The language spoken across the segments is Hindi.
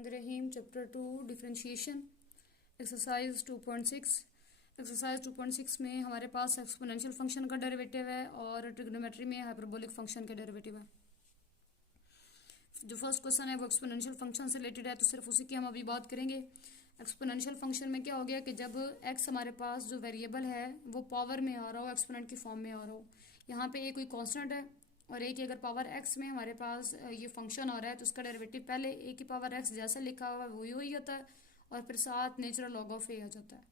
बिस्मिल्लाहिर्रहमानिर्रहीम। Chapter 2 differentiation exercise 2.6। एक्सरसाइज 2.6 में हमारे पास एक्सपोनेंशियल फंक्शन का डेरिवेटिव है और ट्रिग्नोमेट्री में हाइपरबोलिक फंक्शन का डेरिवेटिव है। जो फर्स्ट क्वेश्चन है वो एक्सपोनेंशियल फंक्शन से रिलेटेड है, तो सिर्फ उसी की हम अभी बात करेंगे। एक्सपोनेंशियल फंक्शन में क्या हो गया कि जब एक्स हमारे पास जो वेरिएबल है वो पावर में आ रहा हो, एक्सपोनेंट की फॉर्म में आ रहा हो। यहाँ पे एक कोई कांस्टेंट है और एक ही अगर पावर एक्स में हमारे पास ये फंक्शन आ रहा है तो उसका डेरिवेटिव पहले ए की पावर एक्स जैसा लिखा हुआ है वही वही होता है और फिर साथ नेचुरल लॉग ऑफ ए आ जाता है।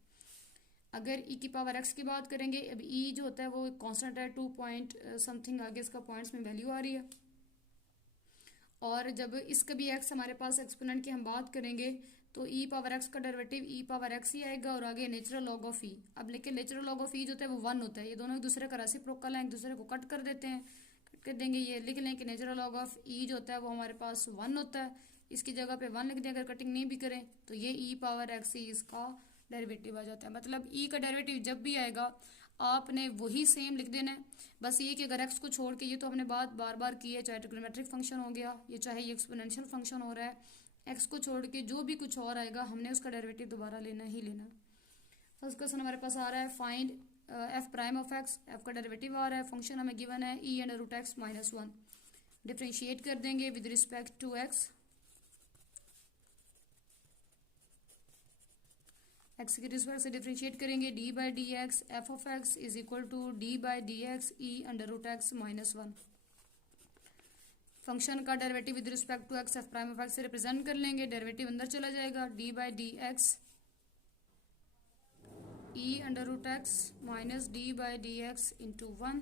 अगर ई की पावर एक्स की बात करेंगे, अब ई जो होता है वो कांस्टेंट है, 2 पॉइंट समथिंग आगे इसका पॉइंट्स में वैल्यू आ रही है। और जब इसका भी एक्स हमारे पास एक्सपोनेंट की हम बात करेंगे तो ई पावर एक्स का डेरिवेटिव ई पावर एक्स ही आएगा और आगे नेचुरल लॉग ऑफ ई। अब लेकिन नेचुरल लॉग ऑफ ई जो होता है वो 1 होता है। ये दोनों एक दूसरे का रेसिप्रोकल है, एक दूसरे को कट कर देते हैं, कट कर देंगे। ये लिख लें कि नेचुरल लॉग ऑफ ई जो होता है वो हमारे पास 1 होता है। इसकी जगह पे 1 लिख दें अगर कटिंग नहीं भी करें तो ये ई पावर एक्स ही इसका डेरिवेटिव आ जाता है। मतलब ई का डेरिवेटिव जब भी आएगा आपने वही सेम लिख देना है। बस ये कि अगर एक्स को छोड़ के, ये तो हमने बात बार बार की है, चाहे ट्रिग्नोमेट्रिक फंक्शन हो गया ये चाहे ये एक्सपोनेंशियल फंक्शन हो रहा है, एक्स को छोड़ के जो भी कुछ और आएगा हमने उसका डेरिवेटिव दोबारा लेना ही लेना। फर्स्ट क्वेश्चन हमारे पास आ रहा है find f prime of x. F का डेरिवेटिव आ रहा है, फंक्शन हमें गिवन है e under root x minus 1। Differentiate कर देंगे with respect to x. X के रिस्पेक्ट से डिफ्रेंशिएट करेंगे, d by D x F of x is equal to d by D x E under root x minus 1। Function का derivative with respect to x f prime of x से रिप्रेजेंट कर लेंगे। डेरिवेटिव अंदर चला जाएगा, D by D x E under root x minus D by D X into 1।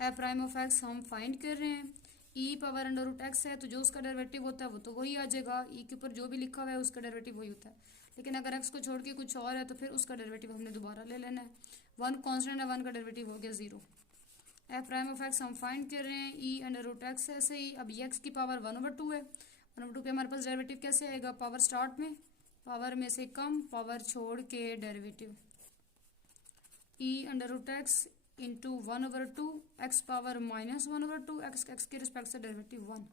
F prime of x हम फाइंड कर रहे हैं, ई पावर अंडर रूट एक्स है तो जो उसका डेरिवेटिव होता है वो तो वही आ जाएगा। ई के ऊपर जो भी लिखा हुआ है उसका डेरिवेटिव वही होता है। लेकिन अगर एक्स को छोड़ के कुछ और है तो फिर उसका डेरिवेटिव हमने दोबारा ले लेना है। 1 कांस्टेंट है, 1 का डेरिवेटिव हो गया 0। एफ प्राइम ऑफ एक्स हम फाइंड कर रहे हैं, ई अंडर रूट एक्स ऐसे ही। अब ये एक्स की पावर 1/2 है, 1/2 पे हमारे पास डेरिवेटिव कैसे आएगा, पावर स्टार्ट में पावर में से कम पावर छोड़ के derivative E under root X into 1/2 X power minus 1/2 X के रिस्पेक्ट से derivative 1।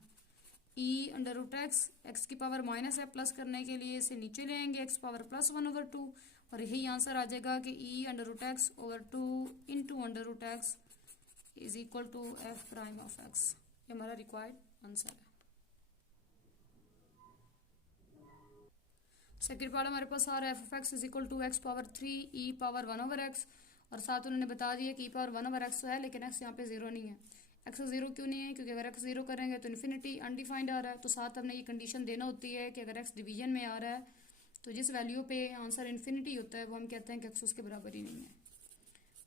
E under root X, X की पावर माइनस है, प्लस करने के लिए इसे नीचे ले आएंगे, एक्स पावर प्लस 1/2 और यही आंसर आ जाएगा कि E under root X over 2 into under root X is equal to F prime of X. ये हमारा रिक्वायर्ड आंसर है। सेकेंड पार्ट हमारे पास आ रहा है F of x is equal to X power 3 E power 1/x और साथ उन्होंने बता दिया कि ई पावर 1/x तो है लेकिन एक्स यहाँ पे 0 नहीं है। एक्स 0 क्यों नहीं है, क्योंकि अगर एक्स 0 करेंगे तो इन्फिनिटी अनडिफाइंड आ रहा है। तो साथ हमने ये कंडीशन देना होती है कि अगर एक्स डिवीजन में आ रहा है तो जिस वैल्यू पे आंसर इन्फिनिटी होता है वो हम कहते हैं कि एक्स उसके बराबर ही नहीं है।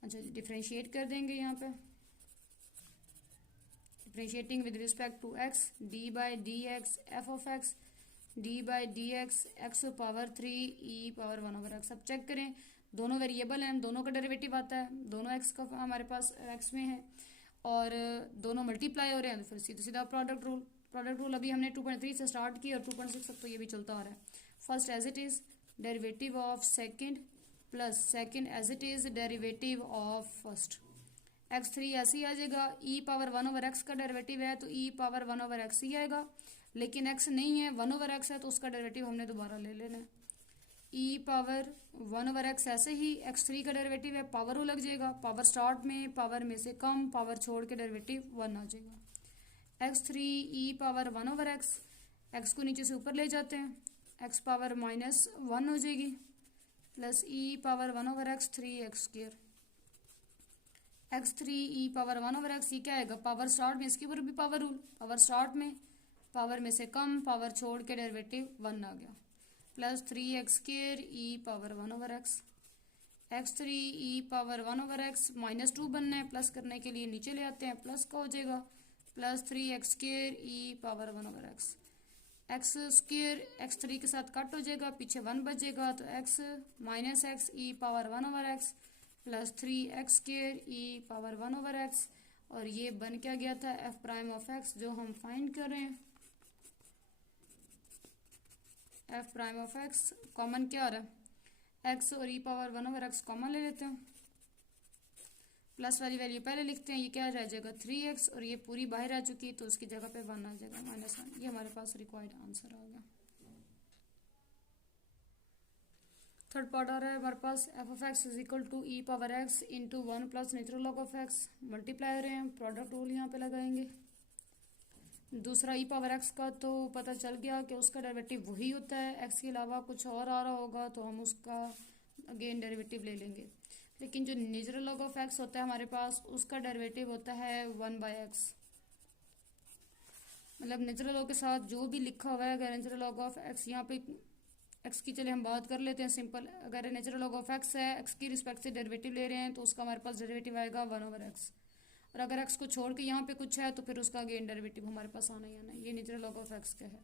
अच्छा, डिफ्रेंशिएट कर देंगे यहाँ पे, differentiating with respect to x, D by D x F of X D by D X X power 3 E power 1/x। अब चेक करें, दोनों वेरिएबल हैं, दोनों का डेरिवेटिव आता है, दोनों एक्स का हमारे पास एक्स में है और दोनों मल्टीप्लाई हो रहे हैं तो फिर सीधा सीधा प्रोडक्ट रूल अभी हमने 2.3 से स्टार्ट की और 2.6 तक तो ये भी चलता आ रहा है। First as it is derivative of second plus second as it is derivative of first. x3 ऐसे ही आ जाएगा, ई पावर 1/x का डेरिवेटिव है तो ई पावर 1/x ही आएगा, लेकिन x नहीं है 1/x है तो उसका डेरिवेटिव हमने दोबारा ले लेना है। ई पावर 1/x ऐसे ही, x3 का डेरिवेटिव है पावर वो लग जाएगा, पावर स्टार्ट में पावर में से कम पावर छोड़ के डेरिवेटिव 1 आ जाएगा। x3 ई पावर 1/x, x को नीचे से ऊपर ले जाते हैं, x पावर माइनस 1 हो जाएगी plus e power 1/x 3x²। x3 ई पावर 1/x ये क्या आएगा, पावर स्टार्ट में, इसके ऊपर भी पावर रूल, पावर स्टार्ट में पावर में से कम पावर छोड़ के डेरिवेटिव 1 आ गया प्लस 3x² ई पावर 1/x। x3 ई पावर 1/x माइनस 2 बनना है, प्लस करने के लिए नीचे ले आते हैं, प्लस का हो जाएगा प्लस 3x² ई पावर 1/x। x² x3 के साथ कट हो जाएगा, पीछे 1 बचेगा तो x माइनस x ई पावर 1/x प्लस 3x² ई पावर 1/x और ये बन क्या गया था एफ प्राइम ऑफ एक्स जो हम फाइंड कर रहे हैं। F prime of x common क्या आ रहा है, एक्स और ई पावर 1/x कॉमन ले लेते हैं प्लस वाली वैल्यू पहले लिखते हैं, ये क्या रह जाएगा 3x, और ये पूरी बाहर आ चुकी तो उसकी जगह पे 1 आ जाएगा -1। ये हमारे पास रिक्वायर्ड आंसर आ गया। थर्ड पार्ट आ रहा है हमारे पास f of x is equal to e power x into 1 plus natural log of x, multiply हो रहे हैं, प्रोडक्ट रूल यहाँ पे लगाएंगे। दूसरा ई पावर एक्स का तो पता चल गया कि उसका डेरिवेटिव वही होता है, एक्स के अलावा कुछ और आ रहा होगा तो हम उसका अगेन डेरिवेटिव ले लेंगे। लेकिन जो नेचुरल लॉग ऑफ एक्स होता है हमारे पास, उसका डेरिवेटिव होता है 1/x। मतलब नेचुरल लॉग के साथ जो भी लिखा हुआ है, अगर नेचुरल लॉग ऑफ एक्स यहाँ पे एक्स की चले हम बात कर लेते हैं सिंपल। अगर नेचुरल लॉग ऑफ एक्स है, एक्स की रिस्पेक्ट से डेरिवेटिव ले रहे हैं तो उसका हमारे पास डेरिवेटिव आएगा 1/x। और अगर एक्स को छोड़ के यहाँ पे कुछ है तो फिर उसका अगेन डेरिवेटिव हमारे पास आना ही आना है। ये नेचुरल लॉग ऑफ एक्स का है।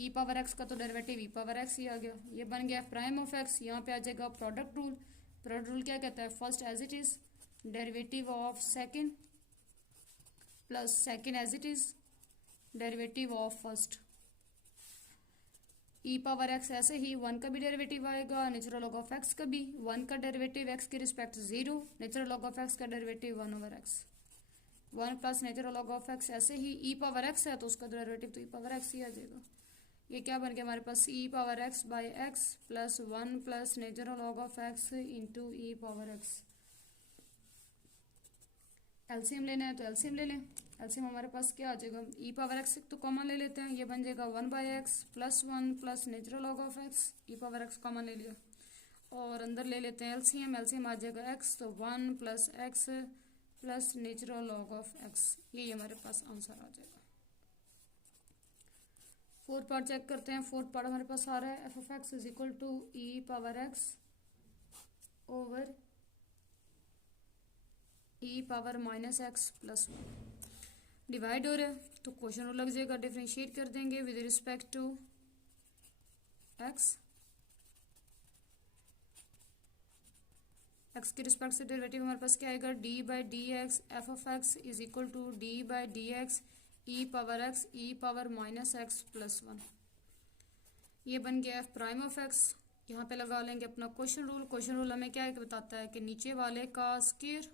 ई पावर एक्स का तो डेरिवेटिव ई पावर एक्स ही आ गया। ये बन गया प्राइम ऑफ एक्स। यहाँ पे आ जाएगा प्रोडक्ट रूल। प्रोडक्ट रूल क्या कहता है, first as it is derivative of second plus second as it is derivative of first. E power x ऐसे ही 1 का भी डेरिवेटिव आएगा, नेचुरल लॉग ऑफ एक्स का भी। 1 का डेरिवेटिव एक्स के respect 0, natural log of x का derivative 1/x। 1 plus natural log of x ऐसे ही ई पावर एक्स है तो उसका डेरिवेटिव तो ई पावर एक्स ही आ जाएगा। ये क्या बन गया हमारे पास, e power x by x plus 1 plus natural log of x into e power x. LCM लेना है तो एलसीएम ले लें। एलसीएम हमारे पास क्या आ जाएगा, ई पावर एक्स तो कॉमन ले लेते हैं, ये बन जाएगा 1/x plus 1 plus natural log of x. E power x common ले लिया और अंदर ले लेते हैं एलसीएम। एलसीएम आ जाएगा एक्स तो 1 plus x plus natural log of X. ये हमारे पास आंसर आ जाएगा। फोर्थ पार्ट चेक करते हैं। फोर्थ पार्ट हमारे पास आ रहा है F of x is equal to e power x over e power minus x plus 1। Divide हो रहा है तो क्वेश्चन रूल लग जाएगा, डिफरेंशिएट कर देंगे with respect to x. X के रिस्पेक्ट से डेरिवेटिव हमारे पास क्या आएगा, d by D x F of x is equal to d by D x e power x e power minus x plus 1। ये बन गया एफ प्राइम ऑफ एक्स। यहाँ पे लगा लेंगे अपना क्वेश्चन रूल। क्वेश्चन रूल हमें क्या बताता है कि नीचे वाले का स्क्वायर,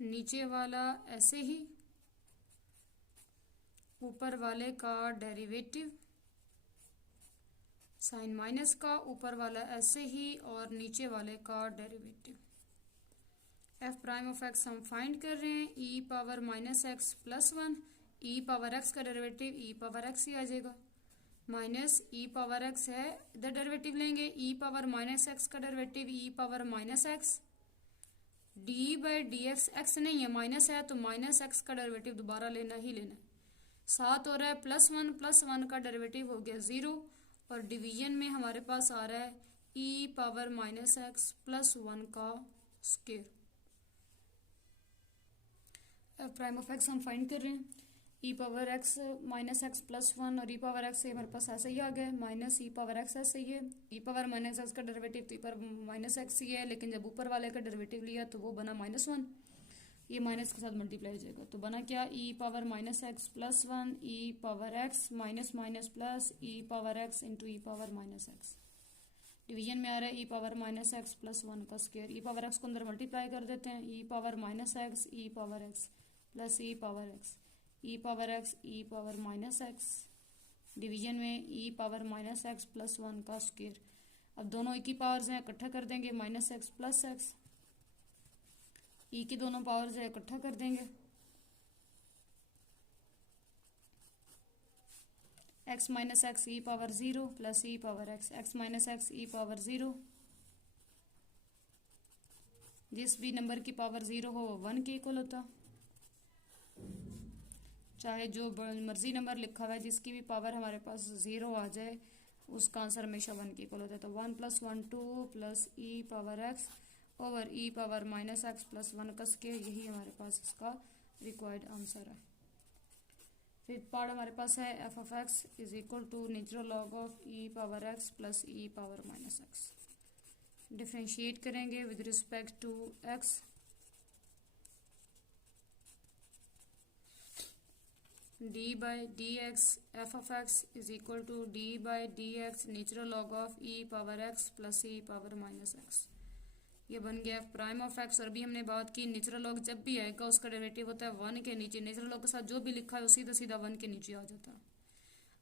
नीचे वाला ऐसे ही, ऊपर वाले का डेरिवेटिव, साइन माइनस का, ऊपर वाला ऐसे ही और नीचे वाले का derivative. F prime of x हम फाइंड कर रहे हैं, ई power minus x plus 1। E power x का डेरिवेटिव ई पावर एक्स ही आ जाएगा, माइनस ई पावर एक्स है, इधर डेरिवेटिव लेंगे, ई पावर माइनस एक्स का derivative E power minus x, D by D X, x नहीं है माइनस है तो माइनस एक्स का डेरिवेटिव दोबारा लेना ही लेना है। साथ हो रहा है प्लस 1 का डेरिवेटिव हो गया 0 और डिवीजन में हमारे पास आ रहा है e power minus x plus 1 का स्क्वायर। प्राइम ऑफ एक्स हम फाइंड कर रहे हैं, ई power x minus x plus 1 और ई पावर एक्स हमारे पास ऐसे ही आ गया, माइनस ई पावर एक्स ऐसे ही है। ई पावर माइनस एक्स का डेरिवेटिव तो ई पावर माइनस एक्स ही है, लेकिन जब ऊपर वाले का डेरिवेटिव लिया तो वो बना -1। ये माइनस के साथ मल्टीप्लाई हो जाएगा तो बना क्या, e power minus x plus 1 e power x minus minus plus e power x into e power minus x. Division में आ रहा है e power minus x plus 1 का स्क्वायर। ई पावर एक्स को अंदर मल्टीप्लाई कर देते हैं, ई power minus x e power x plus e power x, e power x e power minus x, division में ई पावर माइनस एक्स प्लस 1 का स्क्वायर। अब दोनों एक ही पावर्स हैं, इकट्ठा कर देंगे, minus x plus x, e की दोनों पावर्स है इकट्ठा कर देंगे, x minus x e power 0 plus e power x, x minus x e power 0। जिस भी नंबर की पावर 0 हो वो 1 के इक्वल होता, चाहे जो मर्जी नंबर लिखा हुआ है जिसकी भी पावर हमारे पास 0 आ जाए उसका आंसर हमेशा 1 के इक्वल होता है। तो 1 + 1 2 plus e power x over e power minus x plus 1 का स्क्वायर, यही हमारे पास इसका रिक्वायर्ड आंसर है। फिर पार्ट हमारे पास है F of x is equal to natural log of e power x plus e power minus x. Differentiate करेंगे with respect to x, D by D x F of x is equal to d by D x natural log of e power x plus e power minus x. ये बन गया एफ प्राइम ऑफ एक्स। और अभी हमने बात की नेचुरल लॉग जब भी आएगा उसका डेरिवेटिव होता है 1 के नीचे। नेचुरल लॉग के साथ जो भी लिखा है वो सीधा सीधा 1 के नीचे आ जाता है।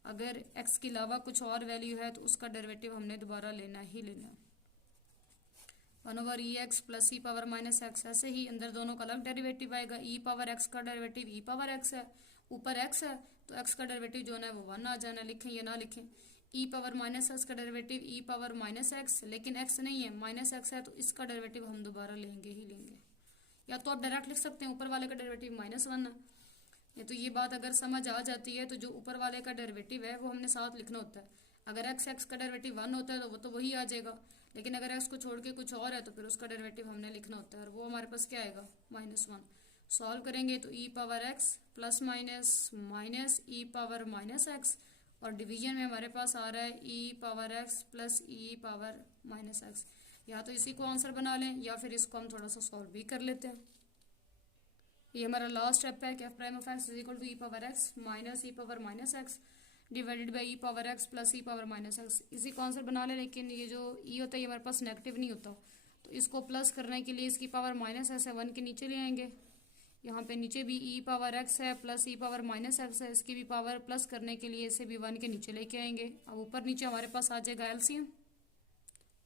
अगर एक्स के अलावा कुछ और वैल्यू है तो उसका डेरिवेटिव हमने दोबारा लेना ही लेना है। 1/e(x) plus e power minus x. ऐसे ही अंदर दोनों का अलग डेरिवेटिव आएगा। e पावर एक्स का डेरिवेटिव e पावर एक्स है, ऊपर x है तो x का डेरिवेटिव जो है वो 1 आ जाना। लिखें या ना लिखें, e पावर माइनस एक्स का derivative e power minus x, लेकिन x नहीं है माइनस एक्स है तो इसका डेरिवेटिव हम दोबारा लेंगे ही लेंगे। या तो आप डायरेक्ट लिख सकते हैं ऊपर वाले का डेरिवेटिव -1 है। ये तो ये बात अगर समझ आ जाती है तो जो ऊपर वाले का डेरिवेटिव है वो हमने साथ लिखना होता है। अगर x का डेरिवेटिव 1 होता है तो वो तो वही आ जाएगा, लेकिन अगर x को छोड़ के कुछ और है तो फिर उसका डेरिवेटिव हमने लिखना होता है और वो हमारे पास क्या आएगा -1। सॉल्व करेंगे तो e power x plus minus minus e power minus x, और डिवीजन में हमारे पास आ रहा है e power x plus e power minus x. या तो इसी को आंसर बना लें या फिर इसको हम थोड़ा सा सॉल्व भी कर लेते हैं। ये हमारा लास्ट स्टेप है कि f prime of x is equal to e power x minus e power minus x divided by e power x plus e power minus x. इसी को आंसर बना लें, लेकिन ये जो ई होता है ये हमारे पास नेगेटिव नहीं होता, तो इसको प्लस करने के लिए इसकी पावर माइनस एक्स है 1 के नीचे ले आएंगे। यहाँ पे नीचे भी ई पावर एक्स है plus e power minus x है, इसकी भी पावर प्लस करने के लिए इसे भी 1 के नीचे लेके आएंगे। अब ऊपर नीचे हमारे पास आ जाएगा एलसीएम।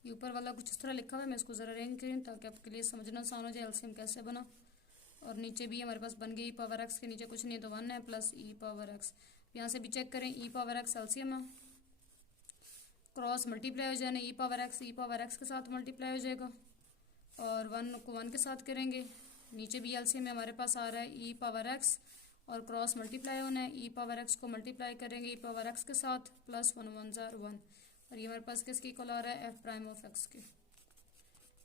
ये ऊपर वाला कुछ इस तरह लिखा हुआ है, मैं इसको ज़रा अरेंज करूँ ताकि आपके लिए समझना आसान हो जाए एलसीएम कैसे बना। और नीचे भी हमारे पास बन गई ई पावर एक्स के नीचे कुछ नहीं तो 1 है प्लस ई पावर एक्स। यहाँ से भी चेक करें ई पावर एक्स एलसीएम है, क्रॉस मल्टीप्लाई हो जाना, ई पावर एक्स के साथ मल्टीप्लाई हो जाएगा और 1 को 1 के साथ करेंगे। नीचे भी एलसीएम में हमारे पास आ रहा है ई पावर एक्स और क्रॉस मल्टीप्लाई होना है, ई पावर एक्स को मल्टीप्लाई करेंगे ई पावर एक्स के साथ प्लस 1 1 जार 1, और ये हमारे पास किसकी इक्वल आ रहा है एफ प्राइम ऑफ एक्स के।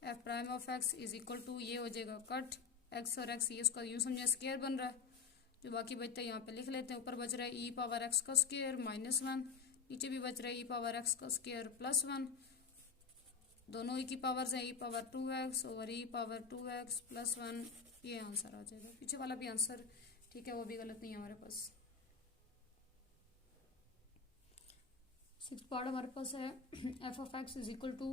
F prime of x is equal to ये हो जाएगा कट एक्स और एक्स, ये उसका यूँ समझे स्केयर बन रहा है, जो बाकी बचता है यहाँ पे लिख लेते हैं। ऊपर बच रहा है ई पावर एक्स का स्केयर -1, नीचे भी बच रहा है ई पावर एक्स का स्केयर +1, दोनों ई की पावर्स हैं ई power 2x over e power 2x +1। ये आंसर आ जाएगा। पीछे वाला भी आंसर ठीक है, वो भी गलत नहीं है हमारे पास। 6th पार्ट हमारे पास है F of x is equal to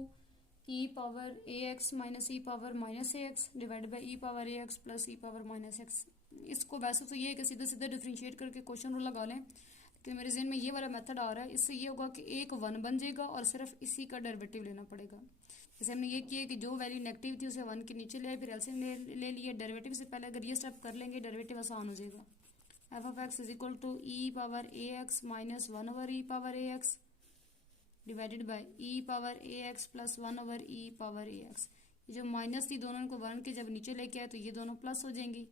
e power a x minus e power minus a x divide by e power a x plus e power minus x. इसको वैसे तो ये है कि सीधे सीधे डिफ्रेंशिएट करके क्वेश्चन रूल लगा लें, लेकिन मेरे जहन में ये वाला मेथड आ रहा है। इससे ये होगा कि एक 1 बन जाएगा और सिर्फ इसी का डेरिवेटिव लेना पड़ेगा। जैसे हमने ये किया कि जो वैल्यू नेगेटिव थी उसे 1 के नीचे ले आए, फिर एलसीएम ले लिए। डेरिवेटिव से पहले अगर ये स्टेप कर लेंगे डेरिवेटिव आसान हो जाएगा। F of x is equal to e power a x minus 1 over e power a x divided by e power a x plus 1 over e power a x. ये जो माइनस थी दोनों को 1 के जब नीचे लेके आए तो ये दोनों प्लस हो जाएंगी।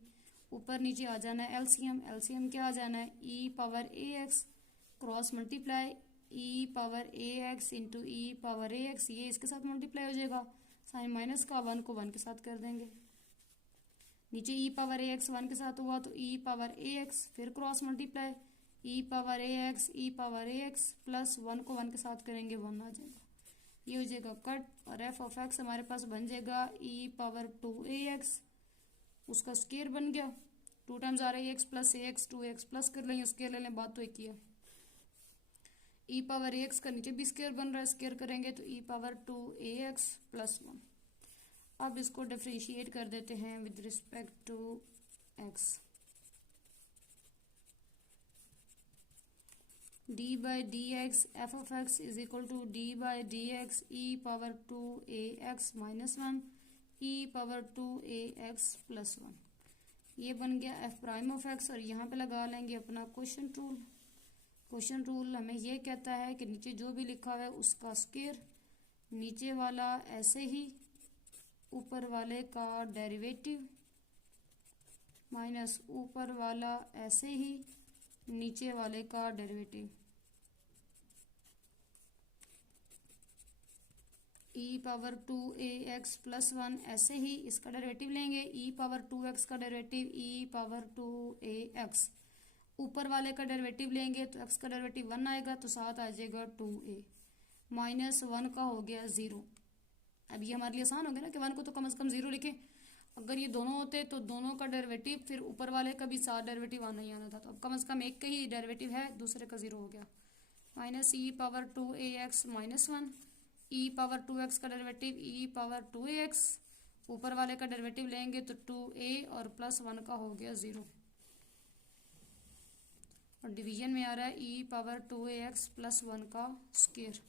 ऊपर नीचे आ जाना है एलसीएम, एलसीएम क्या आ जाना है e power a x cross multiply e power a x into e power a x, ये इसके साथ मल्टीप्लाई हो जाएगा। साइन माइनस का 1 को 1 के साथ कर देंगे। नीचे ई पावर ए एक्स 1 के साथ हुआ तो ई पावर ए एक्स, फिर cross multiply e power a x plus 1 को 1 के साथ करेंगे 1 आ जाएगा। ये हो जाएगा कट, और एफ ऑफ एक्स हमारे पास बन जाएगा ई पावर 2ax, उसका स्केयर बन गया 2 टाइम्स आ रहा है एक्स प्लस ए एक्स 2x प्लस कर लेंगे, स्केयर ले लें, बात तो एक ही है। ई पावर ax का नीचे भी स्केयर बन रहा है, स्केयर करेंगे तो ई पावर 2ax प्लस 1। अब इसको डिफ्रेंशिएट कर देते हैं with respect to x। d by dx f of x is equal to d by dx e power 2ax minus 1 e power 2ax plus 1। ये बन गया f प्राइम ऑफ x, और यहाँ पे लगा लेंगे अपना क्वेश्चन रूल। क्वेश्चन रूल हमें ये कहता है कि नीचे जो भी लिखा हुआ है उसका स्केयर, नीचे वाला ऐसे ही ऊपर वाले का डेरिवेटिव माइनस ऊपर वाला ऐसे ही नीचे वाले का डेरिवेटिव। ई पावर 2ax प्लस 1 ऐसे ही इसका डेरिवेटिव लेंगे, ई पावर 2x का डेरिवेटिव ई पावर 2ax, ऊपर वाले का डेरिवेटिव लेंगे तो x का डेरिवेटिव 1 आएगा तो साथ आ जाएगा 2a माइनस 1 का हो गया 0। अब ये हमारे लिए आसान हो गया ना कि 1 को तो कम से कम 0 लिखें। अगर ये दोनों होते तो दोनों का डेरिवेटिव फिर ऊपर वाले का भी साथ डेरिवेटिव आना ही आना था, तो अब कम से कम एक का ही डेरिवेटिव है, दूसरे का 0 हो गया। Minus e power 2ax minus 1 e power 2x का डेरिवेटिव ई पावर 2ax ऊपर वाले का डेरिवेटिव लेंगे तो 2a और +1 का हो गया 0। और डिवीजन में आ रहा है e⁻2ax + 1 का square.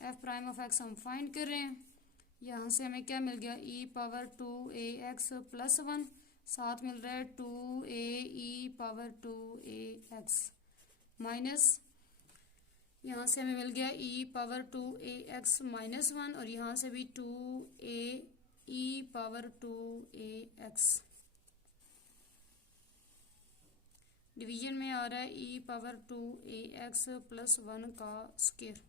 f prime of x हम फाइंड कर रहे हैं। यहाँ से हमें क्या मिल गया, e⁻2ax + 1, साथ मिल रहा है 2a e⁻2ax माइनस, यहाँ से हमें मिल गया e⁻2ax - 1 और यहाँ से भी 2a e⁻2ax। डिवीजन में आ रहा है e⁻2ax + 1 का स्क्वायर।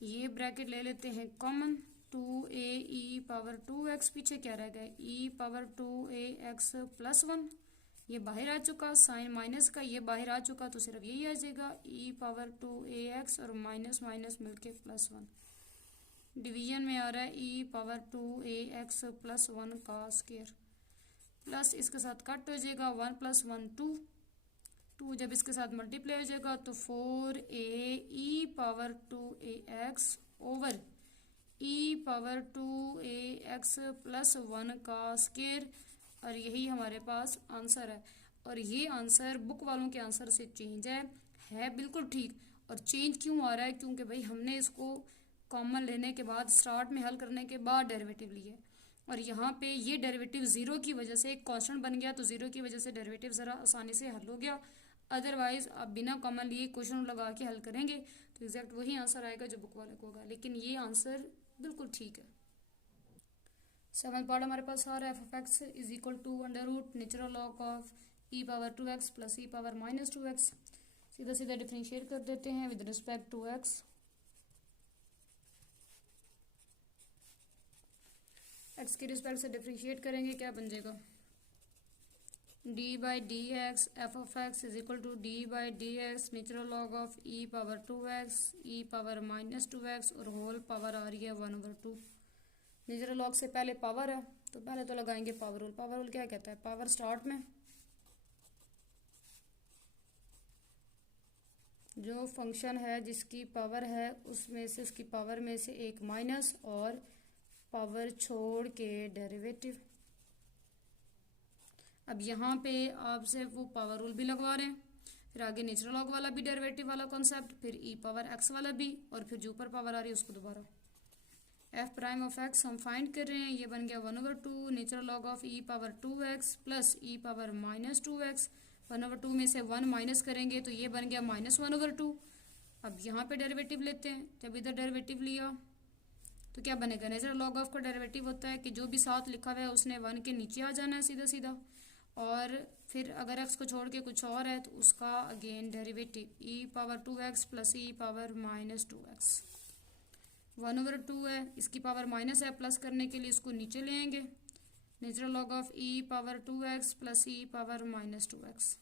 ये ब्रैकेट ले लेते हैं कॉमन, 2a e⁻2x, पीछे क्या रह गया e⁻2ax + 1, ये बाहर आ चुका, साइन माइनस का ये बाहर आ चुका, तो सिर्फ यही आ जाएगा e⁻2ax और माइनस माइनस मिलके +1। डिवीजन में आ रहा है e⁻2ax + 1 का स्क्वायर, प्लस इसके साथ कट हो जाएगा, 1 + 1 2, 2 जब इसके साथ मल्टीप्लाई हो जाएगा तो 4a e⁻2ax ओवर e⁻2ax + 1 का स्क्वायर। और यही हमारे पास आंसर है। और ये आंसर बुक वालों के आंसर से चेंज है बिल्कुल ठीक। और चेंज क्यों आ रहा है, क्योंकि भाई हमने इसको कॉमन लेने के बाद स्टार्ट में हल करने के बाद डेरिवेटिव लिए, और यहाँ पे ये डेरिवेटिव 0 की वजह से एक कांस्टेंट बन गया, तो 0 की वजह से डेरिवेटिव ज़रा आसानी से हल हो गया। अदरवाइज आप बिना कॉमन लिए क्वेश्चन लगा के हल करेंगे तो एग्जैक्ट वही आंसर आएगा जो बुक वाले को होगा, लेकिन ये आंसर बिल्कुल ठीक है। 7th पार्ट हमारे पास आ रहा है f(x) = √natural log of e⁻2x + e⁻−2x। सीधा सीधा डिफरेंशिएट कर देते हैं with respect to x। x के रिस्पेक्ट से डिफरेंशिएट करेंगे, क्या बन जाएगा, d/dx f(x) = d/dx natural log of e⁻2x e⁻−2x और होल पावर आ रही है 1/2। नेचुरल लॉग से पहले पावर है तो पहले तो लगाएंगे पावर रूल। पावर रूल क्या कहता है, पावर स्टार्ट में जो फंक्शन है जिसकी पावर है उसमें से उसकी पावर में से एक माइनस और पावर छोड़ के डेरिवेटिव। अब यहाँ पे आपसे वो पावर रूल भी लगवा रहे हैं, फिर आगे नेचुरल लॉग वाला भी डेरिवेटिव वाला कॉन्सेप्ट, फिर e⁻x वाला भी, और फिर जो ऊपर पावर आ रही है उसको दोबारा। f प्राइम ऑफ x हम फाइंड कर रहे हैं, ये बन गया 1/2 natural log of e⁻2x + e⁻−2x। 1/2 में से 1 माइनस करेंगे तो ये बन गया -1/2। अब यहाँ पे डेरिवेटिव लेते हैं, जब इधर डेरिवेटिव लिया तो क्या बनेगा, नेचुरल लॉग ऑफ का डेरिवेटिव होता है कि जो भी साथ लिखा हुआ है उसने 1 के नीचे आ जाना है सीधा सीधा, और फिर अगर x को छोड़ के कुछ और है तो उसका अगेन डेरिवेटिव e⁻2x + e⁻−2x। 1/2 है, इसकी पावर माइनस है, प्लस करने के लिए इसको नीचे ले आएंगे, natural log of e⁻2x + e⁻−2x।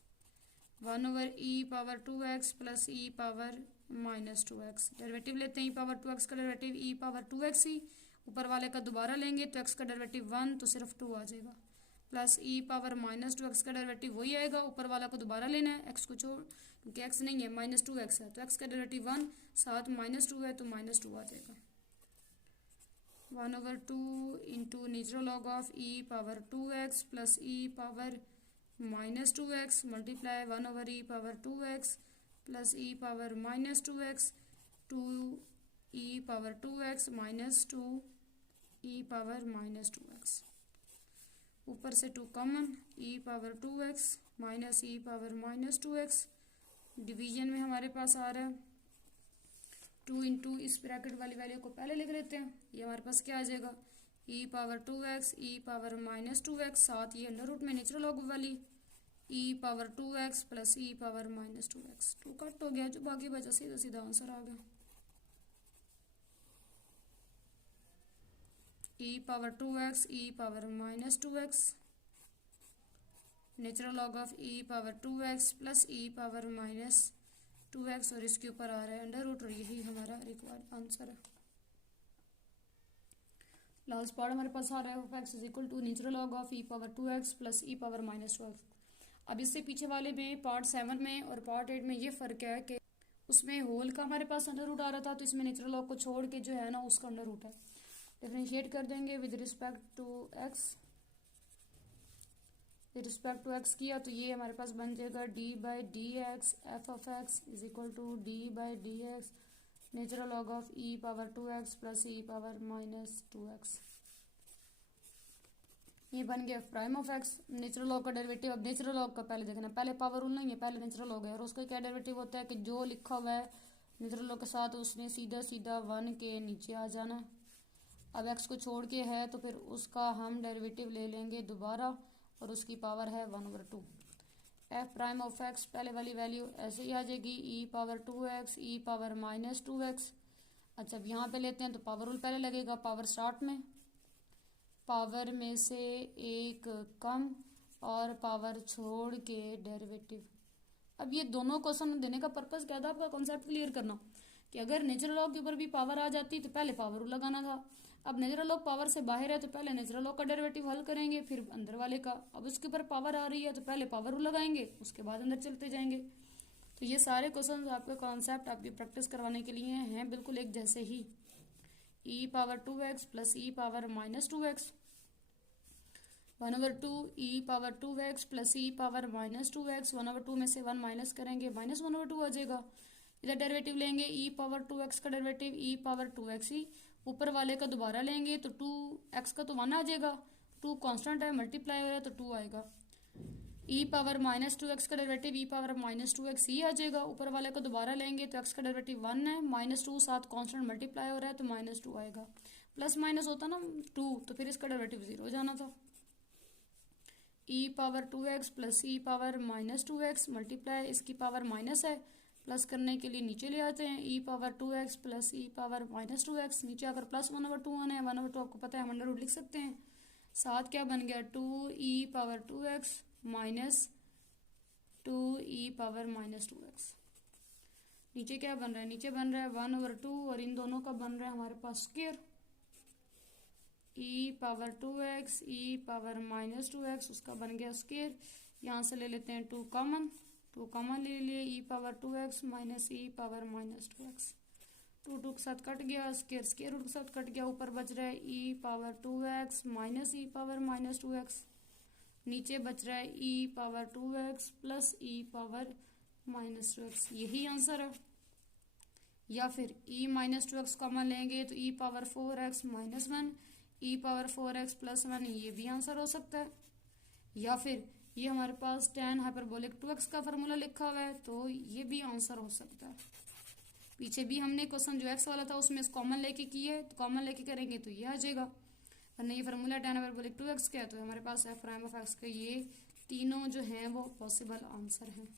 1/e⁻2x + e⁻−2x। Derivative लेते हैं e⁻2x का डेरिवेटिव e⁻2x ही, ऊपर वाले का दोबारा लेंगे तो x का डेरिवेटिव 1 तो सिर्फ 2 आ जाएगा, प्लस e⁻−2x का डेरिवेटिव वही आएगा, ऊपर वाला को दोबारा लेना है, x को छोड़ क्योंकि x नहीं है -2x है तो x का डेरिवेटिव 1, साथ -2 है तो -2 आ जाएगा। 1/2 into natural log of e⁻2x + e⁻−2x multiply 1/e⁻2x + e⁻−2x 2e⁻2x - 2e⁻−2x। ऊपर से 2 कॉमन, e⁻2x - e⁻−2x। डिवीजन में हमारे पास आ रहा है 2 इंटू इस ब्रैकेट वाली वैल्यू को पहले लिख लेते हैं, ये हमारे पास क्या आ जाएगा e⁻2x e⁻−2x, साथ ये अंडर रूट में नेचुरल लॉग वाली e⁻2x + e⁻−2x। 2 कट हो गया, जो बाकी बचा सीधा सीधा आंसर आ गया e⁻2x e⁻−2x natural log of e⁻2x + e⁻−2x और इसके ऊपर आ रहा है अंडर रूट, और यही हमारा रिक्वायर्ड आंसर है। लास्ट पार्ट हमारे पास आ रहा है f(x) = natural log of e⁻2x + e⁻−2x। अब इससे पीछे वाले में पार्ट 7 में और पार्ट 8 में ये फ़र्क है कि उसमें होल का हमारे पास अंडर रूट आ रहा था, तो इसमें नेचुरल लॉग को छोड़ के जो है ना उसका अंडर रूट है। डिफरेंशिएट कर देंगे विद रिस्पेक्ट टू एक्स किया तो ये हमारे पास बन जाएगा D by D x F of x is equal to d by D x natural log of e power 2x plus e power minus 2x। ये बन गया prime of x. Natural log का डेरिवेटिव, अब नेचुरल लॉग का पहले देखना, पहले पावर रूल नहीं है, पहले नेचुरल लॉग है। और उसका क्या डेरिवेटिव होता है कि जो लिखा हुआ है नेचुरल लॉग के साथ उसने सीधा सीधा 1 के नीचे आ जाना। अब एक्स को छोड़ के है तो फिर उसका हम डेरिवेटिव ले लेंगे दोबारा और उसकी पावर है 1/2। एफ प्राइम ऑफ एक्स पहले वाली वैल्यू ऐसे ही आ जाएगी ई पावर 2x ई पावर माइनस 2x। अच्छा अब यहाँ पे लेते हैं तो पावर रूल पहले लगेगा, पावर स्टार्ट में, पावर में से एक कम और पावर छोड़ के डेरिवेटिव। अब ये दोनों क्वेश्चन देने का पर्पस क्या था, आपका कॉन्सेप्ट क्लियर करना कि अगर नेचुरल लॉग के ऊपर भी पावर आ जाती तो पहले पावर रूल लगाना था। अब नेचुरल लॉग पावर से बाहर है तो पहले नेचुरल लॉग का डेरिवेटिव हल करेंगे फिर अंदर वाले का। अब उसके ऊपर पावर आ रही है तो पहले पावर रूल लगाएंगे उसके बाद अंदर चलते जाएंगे। तो ये सारे क्वेश्चन आपके कॉन्सेप्ट आपकी प्रैक्टिस करवाने के लिए हैं बिल्कुल एक जैसे ही। ई power 2x plus e power minus 2x 1/2 ई power 2x plus e power minus 2x 1/2 में से 1 माइनस करेंगे माइनस 1/2 आ जाएगा। इधर डेरिवेटिव लेंगे ई पावर 2x का डेरिवेटिव ई पावर 2x ही ऊपर वाले का दोबारा लेंगे तो 2x का तो 1 आ जाएगा, 2 कांस्टेंट है मल्टीप्लाई हो रहा है तो 2 आएगा। ई पावर माइनस 2x का डेरिवेटिव ई पावर माइनस 2x ही आ जाएगा, ऊपर वाले को दोबारा लेंगे तो x का डेरिवेटिव 1 है, -2 साथ कांस्टेंट मल्टीप्लाई हो रहा है तो -2 आएगा। प्लस माइनस होता ना 2 तो फिर इसका डेरिवेटिव 0 हो जाना था। ई power 2x plus e power minus 2x multiply इसकी पावर माइनस है, प्लस करने के लिए नीचे ले आते हैं ई power 2x plus e power minus 2x नीचे आकर प्लस 1/2 आना है, 1/2 आपको पता है 100 लिख सकते हैं। साथ क्या बन गया 2 ई पावर 2x माइनस 2 ई पावर माइनस 2x। नीचे क्या बन रहा है, नीचे बन रहा है 1/2 और इन दोनों का बन रहा है हमारे पास स्क्वायर ई पावर 2x ई पावर माइनस 2x उसका बन गया स्क्वायर। यहाँ से ले लेते हैं 2 कॉमन ले लिए ई power 2x minus e power minus 2x 2 के साथ कट गया, स्क्वायर रूट के साथ कट गया, ऊपर बच रहा है e power 2x minus e power minus 2x, नीचे बच रहा है e power 2x plus e power minus 2x। यही आंसर है। या फिर ई माइनस 2x कॉमन लेंगे तो ई power 4x minus 1 e power 4x plus 1 ये भी आंसर हो सकता है। या फिर ये हमारे पास tan हाइपरबोलिक 2x का फार्मूला लिखा हुआ है तो ये भी आंसर हो सकता है। पीछे भी हमने क्वेश्चन जो x वाला था उसमें कॉमन लेके किया है तो कॉमन लेके करेंगे तो ये आ जाएगा, वरना ये फार्मूला tan हाइपरबोलिक 2x का है तो हमारे पास f प्राइम ऑफ x का ये तीनों जो हैं वो पॉसिबल आंसर हैं।